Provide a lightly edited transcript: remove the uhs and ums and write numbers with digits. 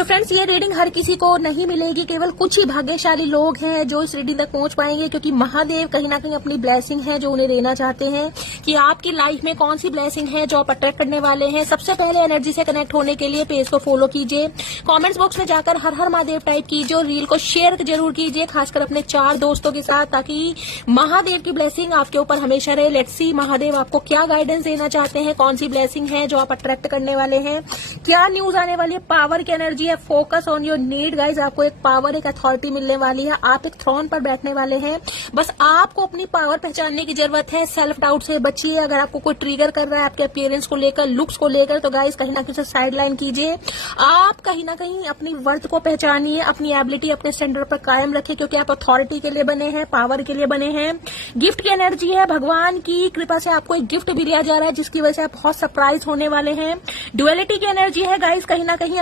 So friends, ये reading हर किसी को नहीं मिलेगी, केवल कुछ ही भाग्यशाली लोग हैं जो इस रीडिंग तक पहुंच पाएंगे, क्योंकि महादेव कहीं ना कहीं अपनी ब्लेसिंग है जो उन्हें देना चाहते हैं कि आपकी लाइफ में कौन सी ब्लेसिंग है जो आप अट्रैक्ट करने वाले हैं। सबसे पहले एनर्जी से कनेक्ट होने के लिए पेज को फॉलो कीजिए, कमेंट्स बॉक्स में जाकर हर हर महादेव टाइप कीजिए और रील को शेयर जरूर कीजिए, खासकर अपने 4 दोस्तों के साथ, ताकि महादेव की ब्लेसिंग आपके ऊपर हमेशा रहे। लेट्स सी महादेव आपको क्या गाइडेंस देना चाहते हैं, कौन सी ब्लेसिंग है जो आप अट्रैक्ट करने वाले हैं, क्या न्यूज आने वाली है। पावर की एनर्जी है, focus on your need guys. आपको एक पावर, एक अथॉरिटी मिलने वाली है, आप एक थ्रोन पर बैठने वाले हैं। बस आपको अपनी पावर पहचानने की जरूरत है। सेल्फ डाउट से बचिए। अगर आपको कोई ट्रिगर कर रहा है आपके अपीयरेंस को लेकर, लुक्स को लेकर, तो गाइज कहीं ना कहीं साइड लाइन कीजिए। आप कहीं ना कहीं अपनी वर्थ को पहचानिए, अपनी एबिलिटी अपने स्टैंडर्ड पर कायम रखें, क्योंकि आप अथॉरिटी के लिए बने हैं, पावर के लिए बने हैं। गिफ्ट की एनर्जी है, भगवान की कृपा से आपको एक गिफ्ट भी दिया जा रहा है जिसकी वजह से आप बहुत सरप्राइज होने वाले हैं। डुअलिटी की एनर्जी है गाइज, कहीं ना कहीं